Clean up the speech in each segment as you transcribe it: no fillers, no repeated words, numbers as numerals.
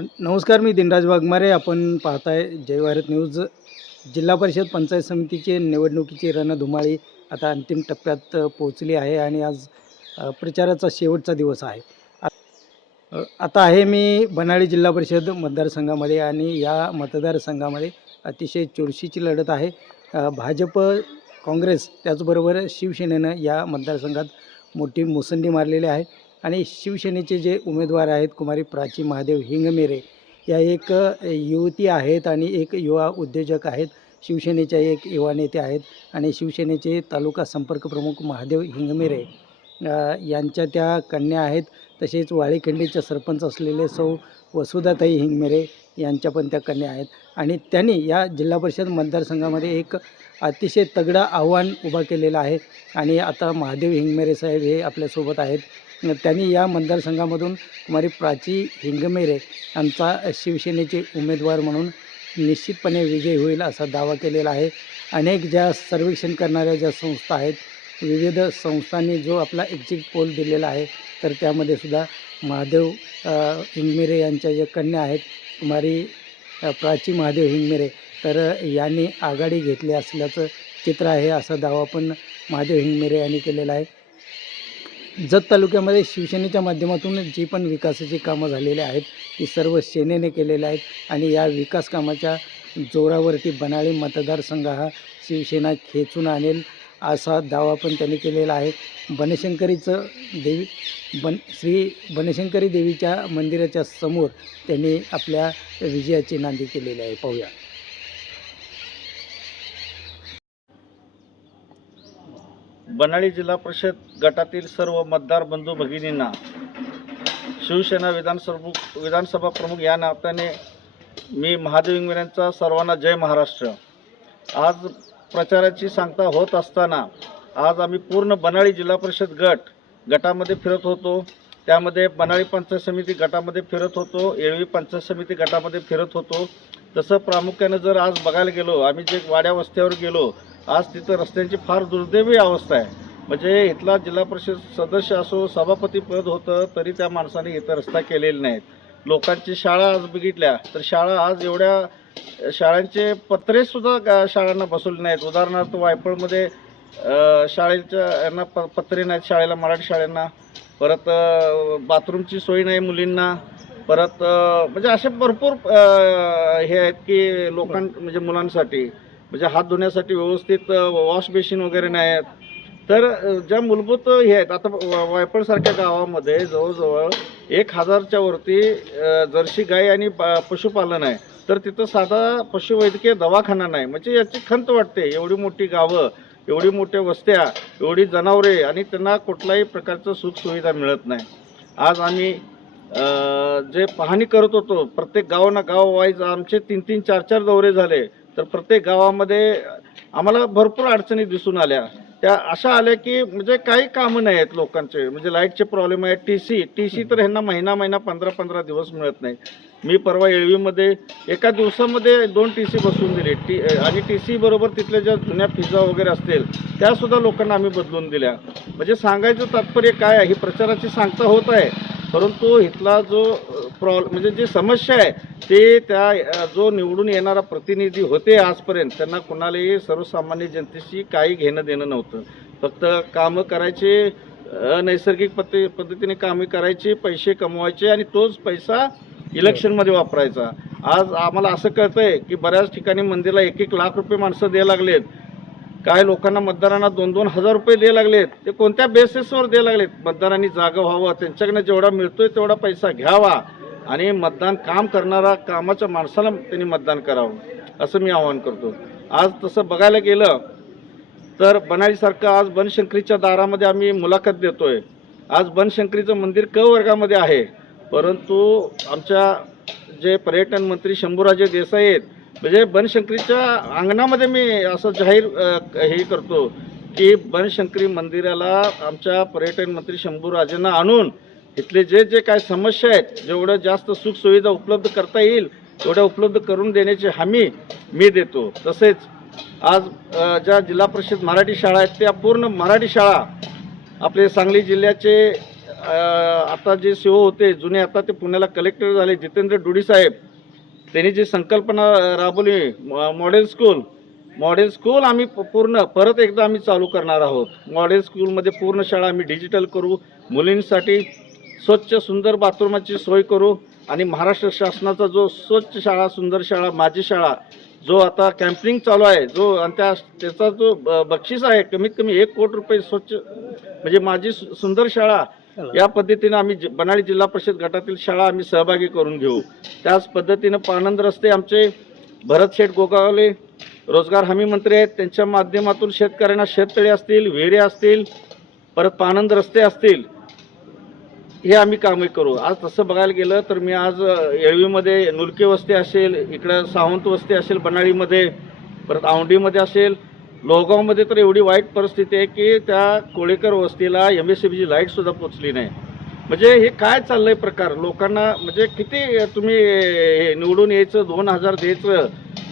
नमस्कार, मी दिनराज वाघमारे. आपण पाहताय जय भारत न्यूज. जिल्हा परिषद पंचायत समितीची निवडणुकीची रणधुमाळी आता अंतिम टप्प्यात पोहोचली आहे आणि आज प्रचाराचा शेवटचा दिवस आहे. आता आहे मी बनाळी जिल्हा परिषद मतदारसंघामध्ये आणि या मतदारसंघामध्ये अतिशय चुरशीची लढत आहे. भाजप, काँग्रेस त्याचबरोबर शिवसेनेनं या मतदारसंघात मोठी मुसंडी मारलेली आहे आणि शिवसेनेचे जे उमेदवार आहेत कुमारी प्राची महादेव हिंगमेरे या एक युवती आहेत आणि एक युवा उद्योजक आहेत. शिवसेनेच्या एक युवा नेते आहेत आणि शिवसेनेचे तालुका संपर्क प्रमुख महादेव हिंगमेरे यांच्या त्या कन्या आहेत. तसेच वाळीखंडीच्या सरपंच असलेले सौ वसुधाताई हिंगमेरे यांच्या पण त्या कन्या आहेत आणि त्यांनी या जिल्हा परिषद मतदारसंघामध्ये एक अतिशय तगडं आव्हान उभा केलेलं आहे आणि आता महादेव हिंगमेरे साहेब हे आपल्यासोबत आहेत. त्यांनी या मतदारसंघामधून कुमारी प्राची हिंगमेरे यांचा शिवसेनेचे उमेदवार म्हणून निश्चितपणे विजय होईल असा दावा केलेला आहे. अनेक ज्या सर्वेक्षण करणाऱ्या ज्या संस्था आहेत, विविध संस्थांनी जो आपला एक्झिट पोल दिलेला आहे, तर त्यामध्ये सुद्धा महादेव हिंगमेरे यांच्या ज्या कन्या आहेत कुमारी प्राची महादेव हिंगमेरे तर यांनी आघाडी घेतली असल्याचं चित्र आहे, असा दावा पण महादेव हिंगमेरे यांनी केलेला आहे. जत तालुक्यामध्ये शिवसेनेच्या माध्यमातून जी पण विकासाची कामं झालेली आहेत ती सर्व सेनेने केलेली आहेत आणि या विकास कामाच्या जोरावरती बनाळी मतदारसंघ हा शिवसेना खेचून आणेल असा दावा पण त्यांनी केलेला आहे. बनशंकरीचं श्री बनशंकरी देवीच्या मंदिराच्या समोर त्यांनी आपल्या विजयाची नांदी केलेली आहे. पाहूया. बनाळी जिल्हा परिषद गटातील सर्व मतदार बंधू भगिनींना शिवसेना विधानसभा प्रमुख या नात्याने मी महादेव हिंगमेरेंचा सर्वांना जय महाराष्ट्र. आज प्रचाराची सांगता होत असताना आज आम्ही पूर्ण बनाळी जिल्हा परिषद गटामध्ये फिरत होतो. त्यामध्ये बनाळी पंचायत समिती गटामध्ये फिरत होतो, येळवी पंचायत समिती गटामध्ये फिरत होतो. तसं प्रामुख्यानं जर आज बघायला गेलो, आम्ही जे वाड्या वस्त्यावर गेलो, आज तिथं रस्त्यांची फार दुर्दैवी अवस्था आहे. म्हणजे इथला जिल्हा परिषद सदस्य असो, सभापती पद होतं तरी त्या माणसाने इथं रस्ता केलेला नाहीत. लोकांची शाळा आज बघितल्या तर शाळा आज एवढ्या शाळांचे पत्रेसुद्धा शाळांना बसवले नाहीत. उदाहरणार्थ वायफळमध्ये शाळेच्या यांना पत्रे नाहीत शाळेला, मराठी शाळांना. परत बाथरूमची सोय नाही मुलींना. परत म्हणजे असे भरपूर हे आहेत की म्हणजे मुलांसाठी म्हणजे हात धुण्यासाठी व्यवस्थित वॉश बेसिन वगैरे नाही आहेत. तर ज्या मूलभूत हे आहेत, आता वायफळसारख्या गावामध्ये जवळजवळ 1000च्या वरती जर्सी गाय आणि पशुपालन आहे, तर तिथं साधा पशुवैद्यकीय दवाखाना नाही. म्हणजे याची खंत वाटते. एवढी मोठी गावं, एवढी मोठ्या वस्त्या, एवढी जनावरे आणि त्यांना कुठल्याही प्रकारचं सुखसुविधा मिळत नाही. आज आम्ही जे पाहणी करत होतो, प्रत्येक गाव वाईज आमचे 3-3, 4-4 दौरे झाले. तर प्रत्येक गावामध्ये आम्हाला भरपूर अडचणी दिसून आल्या. त्या अशा आल्या की म्हणजे काही कामं नाही आहेत लोकांचे. म्हणजे लाईटचे प्रॉब्लेम आहे, टी सी तर ह्यांना महिना 15-15 दिवस मिळत नाही. मी परवा येळवीमध्ये एका दिवसामध्ये 2 TC बसवून दिले आणि TC बरोबर तिथल्या ज्या जुन्या फिजा वगैरे असतील त्यासुद्धा लोकांना आम्ही बदलून दिल्या. म्हणजे सांगायचं तात्पर्य काय आहे, ही प्रचाराची सांगता होत आहे, परंतु इथला जो म्हणजे जी समस्या आहे ते त्या जो निवडून येणारा प्रतिनिधी होते आजपर्यंत त्यांना कुणालाही सर्वसामान्य जनतेशी काही घेणं देणं नव्हतं. फक्त कामं करायचे, नैसर्गिक पद्धतीने कामे करायची, पैसे कमवायचे आणि तोच पैसा इलेक्शनमध्ये वापरायचा. आज आम्हाला असं कळतंय की बऱ्याच ठिकाणी मंदिराला 1-1 लाख रुपये माणसं द्यायला लागलेत. काय लोकांना मतदारांना 2-2 हजार रुपये द्यायला लागलेत. ते कोणत्या बेसिसवर द्यायला लागलेत? मतदारांनी जागं व्हावं, त्यांच्याकडनं जेवढा मिळतोय तेवढा पैसा घ्यावा आणि मतदान काम करणारा कामाच्या माणसाला त्यांनी मतदान करावं असं मी आवाहन करतो. आज तसं बघायला गेलं तर बनाळीसारखं आज बनशंकरीच्या दारामध्ये आम्ही मुलाखत देतोय. आज बनशंकरीचं मंदिर क वर्गामध्ये आहे, परंतु आमच्या जे पर्यटन मंत्री शंभूराजे देसाई आहेत, म्हणजे बनशंकरीच्या अंगणामध्ये मी असं जाहीर हे करतो की बनशंकरी मंदिराला आमच्या पर्यटन मंत्री शंभूराजेंना आणून इथले जे काय समस्या आहेत, जेवढं जास्त सुखसुविधा उपलब्ध करता येईल तेवढ्या उपलब्ध करून देण्याची हमी मी देतो. तसेच आज ज्या जिल्हा परिषद मराठी शाळा आहेत त्या पूर्ण मराठी शाळा आपले सांगली जिल्ह्याचे आता जे CO होते जुने, आता ते पुण्याला कलेक्टर झाले, जितेंद्र डुडी साहेब, त्यांनी जी संकल्पना राबवली मॉडेल स्कूल आम्ही पूर्ण परत एकदा आम्ही चालू करणार आहोत. मॉडेल स्कूलमध्ये पूर्ण शाळा आम्ही डिजिटल करू, मुलींसाठी स्वच्छ सुंदर बाथरूमाची सोय करू आणि महाराष्ट्र शासनाचा जो स्वच्छ शाळा सुंदर शाळा माझी शाळा जो आता कॅम्पिंग चालू आहे, जो आणि त्याचा जो बक्षीस आहे कमीत कमी 1 कोटी रुपये, स्वच्छ म्हणजे माझी सुंदर शाळा, या पद्धतीनं आम्ही बनाळी जिल्हा परिषद गटातील शाळा आम्ही सहभागी करून घेऊ. त्याच पद्धतीनं पाणंद रस्ते आमचे भरत शेठ गोगावले रोजगार हमी मंत्री आहेत, त्यांच्या माध्यमातून शेतकऱ्यांना शेततळे असतील, विहिरे असतील, परत पाणंद रस्ते असतील, हे आम्ही कामे करू. आज तसं बघायला गेलं तर मी आज येळवीमध्ये नुलके वस्ती असेल, इकडं सावंत वस्ती असेल बनाळीमध्ये, परत औंढीमध्ये असेल, लोहगावमध्ये तर एवढी वाईट परिस्थिती आहे की त्या कोळेकर वस्तीला MSCBची लाईटसुद्धा पोचली नाही. म्हणजे हे काय चाललंय प्रकार, लोकांना म्हणजे किती तुम्ही निवडून यायचं, 2000 द्यायचं,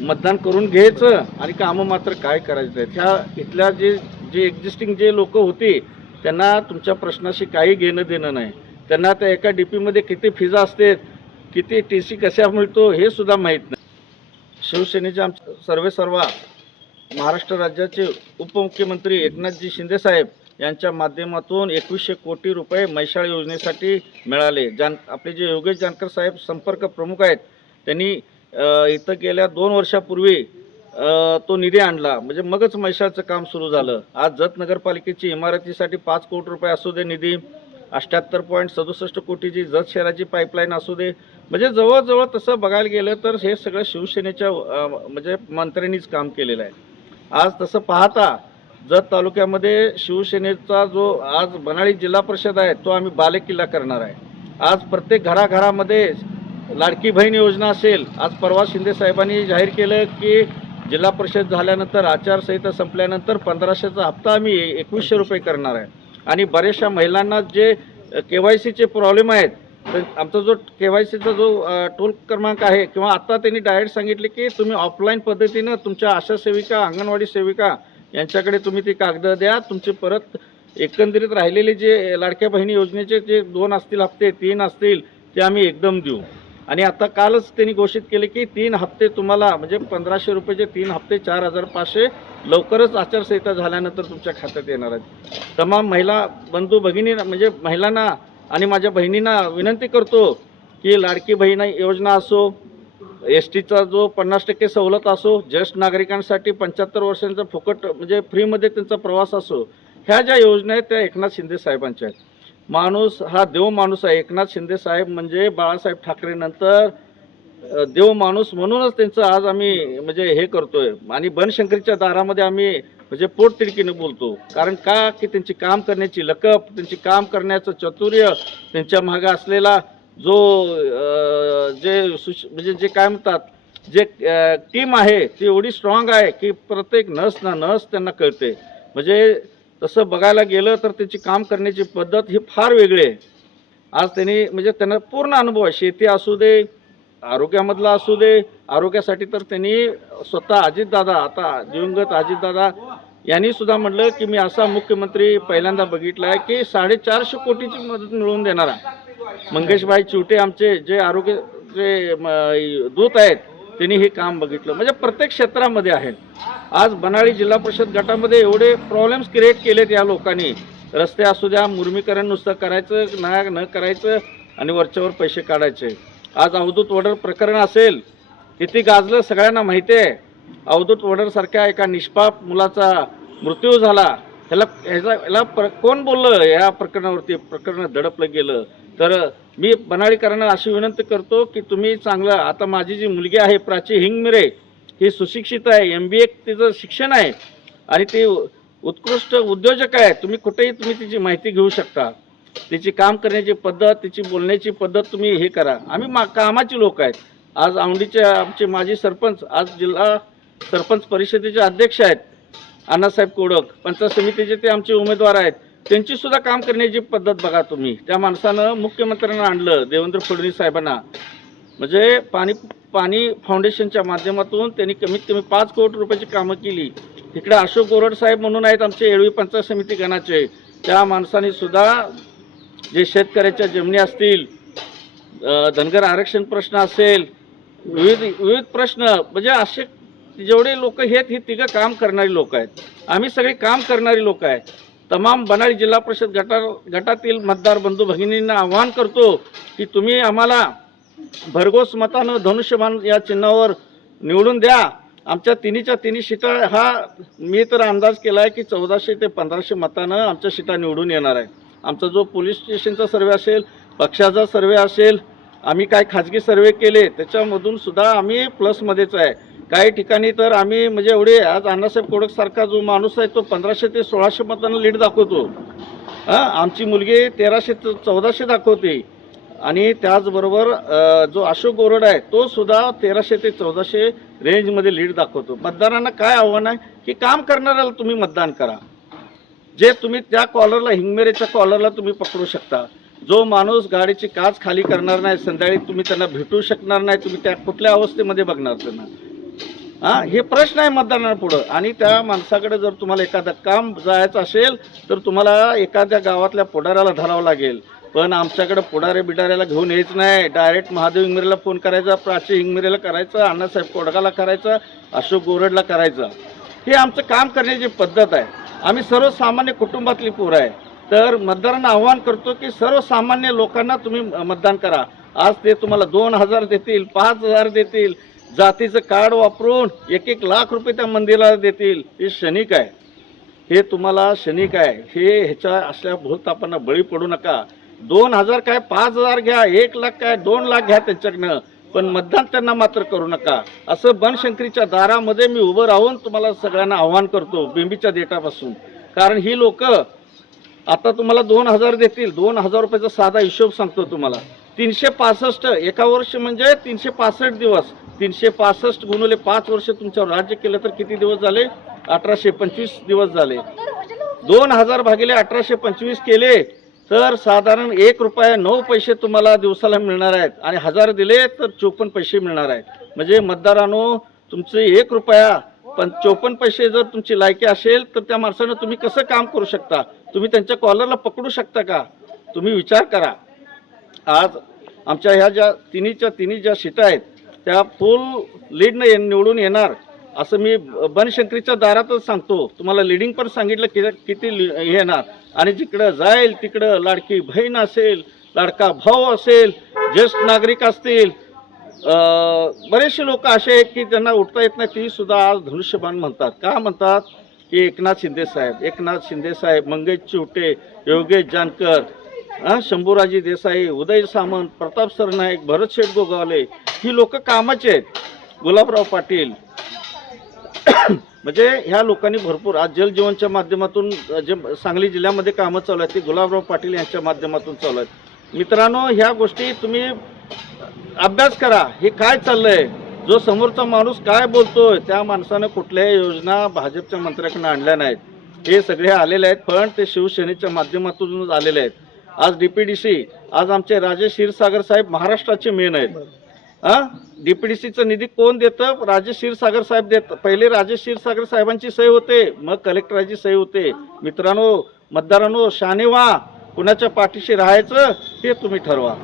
मतदान करून घ्यायचं आणि कामं मात्र काय करायचं आहेत. ह्या इथल्या जे एक्झिस्टिंग जे लोक होती त्यांना तुमच्या प्रश्नाशी काही घेणं देणं नाही. त्यांना त्या एका DPमध्ये किती फिजा असते, किती TC कशा मिळतो हे सुद्धा माहीत नाही. शिवसेनेचे आमचे सर्वेसर्वा महाराष्ट्र राज्याचे उपमुख्यमंत्री एकनाथजी शिंदेसाहेब यांच्या माध्यमातून 2100 कोटी रुपये मैशाळ योजनेसाठी मिळाले. आपले जे योगेश जानकर साहेब संपर्क प्रमुख आहेत, त्यांनी इथं गेल्या 2 वर्षापूर्वी तो निधी आणला, म्हणजे मगच मैशाळचं काम सुरू झालं. आज जत नगरपालिकेची इमारतीसाठी 5 कोटी रुपये असू दे निधी, 78.67 कोटीची जत शहराची पाईपलाईन असू दे, म्हणजे जवळजवळ तसं बघायला गेलं तर हे सगळं शिवसेनेच्या म्हणजे मंत्र्यांनीच काम केलेलं आहे. आज तसं पाहता जत तालुक्यामध्ये शिवसेनेचा जो आज बनाळी जिल्हा परिषद आहे तो आम्ही बालेकिल्ला करणार आहे. आज प्रत्येक घराघरामध्ये लाडकी बहीण योजना असेल. आज परवा शिंदे साहेबांनी जाहीर केलं की जिल्हा परिषद झाल्यानंतर आचारसंहिता संपल्यानंतर 1500चा हप्ता आम्ही 2100 रुपये करणार आहे. आणि बऱ्याचशा महिलांना जे KYCचे प्रॉब्लेम आहेत, तर आमचा जो KYCचा जो टोल क्रमांक आहे, किंवा आता त्यांनी डायरेक्ट सांगितले की तुम्ही ऑफलाईन पद्धतीनं तुमच्या आशा सेविका, अंगणवाडी सेविका यांच्याकडे तुम्ही ती कागदं द्या, तुमचे परत एकंदरीत राहिलेले जे लाडक्या बहिणी योजनेचे जे 2 असतील हप्ते, 3 असतील, ते आम्ही एकदम देऊ. आणि आता कालच त्यांनी घोषित केले की 3 हप्ते तुम्हाला, म्हणजे 1500 रुपयाचे 3 हप्ते 4500 लवकरच आचारसंहिता झाल्यानंतर तुमच्या खात्यात येणार आहेत. तमाम महिला बंधू भगिनी म्हणजे महिलांना आणि माझ्या बहिणींना विनंती करतो की लाडकी बहीण योजना असो, STचा जो 50% सवलत असो, ज्येष्ठ नागरिकांसाठी 75 वर्षांचा फुकट म्हणजे फ्रीमध्ये त्यांचा प्रवास असो, ह्या ज्या योजना आहेत त्या एकनाथ शिंदे साहेबांच्या आहेत. माणूस हा देव माणूस आहे. एकनाथ शिंदे साहेब म्हणजे बाळासाहेब ठाकरे नंतर देव माणूस, म्हणूनच त्यांचं आज आम्ही म्हणजे हे करतोय. आणि बनशंकरीच्या दारामध्ये आम्ही म्हणजे पोटतिडकीनं बोलतो. कारण का की त्यांची काम करण्याची लकप, त्यांची काम करण्याचं चातुर्य, त्यांच्या मागे असलेला जो म्हणजे जे काय म्हणतात जे टीम आहे ती एवढी स्ट्रॉंग आहे की प्रत्येक नस त्यांना कळते. म्हणजे तसं बघायला गेलं तर त्यांची काम करण्याची पद्धत ही फार वेगळी आहे. आज त्यांनी म्हणजे त्यांना पूर्ण अनुभव आहे. शेती असू दे, आरोग्यामधला असू दे, आरोग्यासाठी तर त्यांनी स्वतः अजितदादा, आता दिवंगत अजितदादा यांनी सुद्धा म्हटलं की मी असा मुख्यमंत्री पहिल्यांदा बघितला आहे की 450 कोटीची मदत मिळवून देणारा. मंगेशभाई चिवटे आमचे जे आरोग्याचे दूत आहेत, त्यांनी हे काम बघितलं. म्हणजे प्रत्येक क्षेत्रामध्ये आहे. आज बनाळी जिल्हा परिषद गटामध्ये एवढे प्रॉब्लेम्स क्रिएट केलेत या लोकांनी. रस्ते असू द्या, मुर्मीकरण नुसतं करायचं न करायचं आणि वरच्यावर पैसे काढायचे. आज अवधूत वडर प्रकरण असेल, किती गाजलं सगळ्यांना माहिती आहे. अवधूत वडरसारख्या एका निष्पाप मुलाचा मृत्यू झाला. ह्याला कोण बोललं या प्रकरणावरती? प्रकरण दडपलं गेलं. तर मी बनाळीकरांना अशी विनंती करतो की तुम्ही चांगलं, आता माझी जी मुलगी आहे प्राची हिंगमिरे, ही सुशिक्षित आहे, MBA तिचं शिक्षण आहे आणि ती उत्कृष्ट उद्योजक आहे. तुम्ही कुठेही तिची माहिती घेऊ शकता. तिची काम करण्याची पद्धत, तिची बोलण्याची पद्धत तुम्ही हे करा. आम्ही कामाची लोक आहेत. आज औंढीचे आमचे माजी सरपंच, आज जिल्हा सरपंच परिषदेचे अध्यक्ष आहेत अण्णासाहेब कोडक, पंचायत समितीचे ते आमचे उमेदवार आहेत. त्यांची सुद्धा काम करण्याची पद्धत बघा तुम्ही. त्या माणसानं मुख्यमंत्र्यांना आणलं, देवेंद्र फडणवीस साहेबांना. म्हणजे पाणी फाउंडेशनच्या माध्यमातून त्यांनी कमीत कमी 5 कोटी रुपयाची कामं केली. इकडे अशोक गोरड साहेब म्हणून आहेत आमचे येळवी पंचायत समिती गणाचे. त्या माणसाने सुद्धा जे शेतकऱ्याच्या जमिनी असतील, धनगर आरक्षण प्रश्न असेल, विविध प्रश्न, म्हणजे असे जेवढे लोक आहेत ही तिघं काम करणारी लोक आहेत. आम्ही सगळे काम करणारी लोक आहेत. तमाम बनाळी जिल्हा परिषद गटातील मतदार बंधू भगिनींना आवाहन करतो की तुम्ही आम्हाला भरघोस मतानं धनुष्यबाण या चिन्हावर निवडून द्या. आमच्या तिन्हीच्या तिन्ही सीटा हा मी तर अंदाज केला आहे की 1400 ते 1500 मतानं आमच्या सीटा निवडून येणार आहे. आमचा जो पोलीस स्टेशनचा सर्वे असेल, पक्षाचा सर्वे असेल, आम्ही काय खाजगी सर्वे केले त्याच्यामधून सुद्धा आम्ही प्लसमध्येच आहे. काही ठिकाणी तर आम्ही म्हणजे एवढे, आज अण्णासाहेब कोडकसारखा जो माणूस आहे तो 1500 ते 1600 मतांना लीड दाखवतो. आमची मुलगी 1300 ते 1400 दाखवते. आणि त्याचबरोबर जो अशोक गोरड आहे तो सुद्धा 1300 ते 1400 रेंजमध्ये लीड दाखवतो. मतदारांना काय आव्हान आहे की काम करणाऱ्याला तुम्ही मतदान करा. जे तुम्ही त्या कॉलरला, हिंगमेरेच्या कॉलरला तुम्ही पकडू शकता. जो माणूस गाडीची काच खाली करणार नाही, संध्याकाळी तुम्ही त्यांना भेटू शकणार नाही, तुम्ही त्या कुठल्या अवस्थेमध्ये बघणार त्यांना. हे प्रश्न आहे मतदारांपुढं. आणि त्या माणसाकडे जर तुम्हाला एखादं काम जायचं असेल तर तुम्हाला एखाद्या गावातल्या पुढाऱ्याला धरावं लागेल. पण आमच्याकडे पुढारे बिडाऱ्याला घेऊन यायचं नाही. डायरेक्ट महादेव हिंगमेरेला फोन करायचा, प्राची हिंगमेरेला करायचा, अण्णासाहेब कोडकाला करायचा, अशोक गोरडला करायचा. हे आमचं काम करण्याची पद्धत आहे. आम्ही सर्वसामान्य कुटुंबातली पोरं आहे. तर मतदारांना आव्हान करतो की सर्वसामान्य लोकांना तुम्ही मतदान करा. आज ते तुम्हाला 2000 देतील, 5000 देतील, जातीचं कार्ड वापरून 1-1 लाख रुपये त्या मंदिराला देतील. हे क्षणिक आहे. हे तुम्हाला क्षणिक आहे. ह्याच्या अशा भूलथापांना बळी पडू नका. 2000 काय, 5000 घ्या, 1 लाख काय, 2 लाख घ्या त्यांच्याकडनं, पण मतदान त्यांना मात्र करू नका. असं बनशंकरीच्या दारामध्ये मी उभं राहून तुम्हाला सगळ्यांना आव्हान करतो बिंबीच्या देटापासून. कारण ही लोक आता तुम्हाला 2000 देतील. 2000 रुपयाचा साधा हिशोब सांगतो तुम्हाला. 365 एका वर्ष म्हणजे 365 दिवस. 365 गुणिले 5 वर्ष तुमच्यावर राज्य केलं तर किती दिवस झाले? 1825 दिवस झाले. 2000 भागिले 1825 केले तर साधारण 1 रुपया 9 पैसे तुम्हाला दिवसाला मिळणार आहेत. आणि 1000 दिले तर 54 पैसे मिळणार आहेत. म्हणजे मतदारांनो, तुमचे 1 रुपया 54 पैसे जर तुमची लायकी असेल तर त्या माणसानं तुम्ही कसं काम करू शकता? तुम्ही त्यांच्या कॉलरला पकडू शकता का? तुम्ही विचार करा. आज आमच्या ह्या ज्या तिन्ही ज्या सीटा आहेत त्या फुल लीडनं निवडून येणार असं मी बनशंकरीच्या दारातच सांगतो. तुम्हाला लीडिंग पण सांगितलं किती येणार. आणि जिकडं जाईल तिकडं लाडकी बहीण असेल, लाडका भाऊ असेल, ज्येष्ठ नागरिक असतील, बरेचसे लोक असे आहेत की त्यांना उठता येत नाही, ती सुद्धा आज धनुष्यबाण म्हणतात. का म्हणतात? की एकनाथ शिंदे साहेब, मंगेश चिवटे, योगेश जानकर, शंभूराजी देसाई, उदय सामंत, प्रताप सरनाईक, भरत शेठ गोगावले, ही लोक कामाचे आहेत. गुलाबराव पाटील, म्हणजे ह्या लोकांनी भरपूर आज जलजीवनच्या माध्यमातून जे सांगली जिल्ह्यामध्ये कामं चालू आहेत ती गुलाबराव पाटील यांच्या माध्यमातून चालू आहेत. मित्रांनो, ह्या गोष्टी तुम्ही अभ्यास करा. हे काय चाललंय, जो समोरचा माणूस काय बोलतोय, त्या माणसानं कुठल्याही योजना भाजपच्या मंत्र्याकडून आणल्या नाहीत. हे सगळे आलेले आहेत, पण ते शिवसेनेच्या माध्यमातूनच आलेले आहेत. आज DPDC, आज आमचे राजेश क्षीरसागर साहेब महाराष्ट्राचे मेन आहेत. DPDCचं निधी कोण देतं? राजेश क्षीरसागर साहेब देत. पहिले राजेश क्षीरसागर साहेबांची सही होते, मग कलेक्टराची सही होते. मित्रांनो, मतदारांनो, शाने व्हा. कुणाच्या पाठीशी राहायचं हे तुम्ही ठरवा.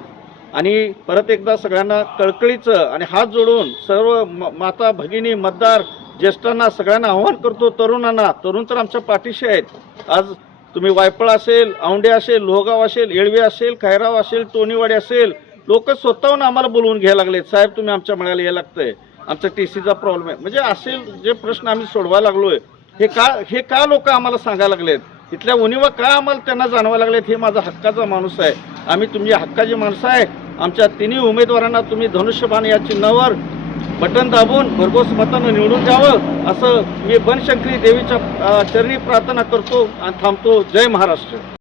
आणि परत एकदा सगळ्यांना कळकळीचं आणि हात जोडून सर्व माता भगिनी, मतदार ज्येष्ठांना सगळ्यांना आव्हान करतो. तरुण तर आमच्या पाठीशी आहेत. आज तुम्ही वायपळ असेल, औंढे असेल, लोहगाव असेल, येळवे असेल, खैराव असेल, टोनीवाडी असेल, लोक स्वतःहून आम्हाला बोलवून घ्यायला लागलेत. साहेब, तुम्ही आमच्या मळ्याला यायला लागतंय, आमचा TCचा प्रॉब्लेम आहे. म्हणजे असे जे प्रश्न आम्ही सोडवायला लागलोय, हे का लोक आम्हाला सांगायला लागलेत? इथल्या उणिवा का आम्हाला त्यांना जाणवायला लागलेत? हे माझा हक्काचा माणूस आहे. आम्ही तुमची हक्काची माणसं आहे. आमच्या तिन्ही उमेदवारांना तुम्ही धनुष्यबाण या चिन्हावर बटन दाबून भरघोस मतानं निवडून द्यावं असं मी बनशंकरी देवीच्या चरणी प्रार्थना करतो आणि थांबतो. जय महाराष्ट्र.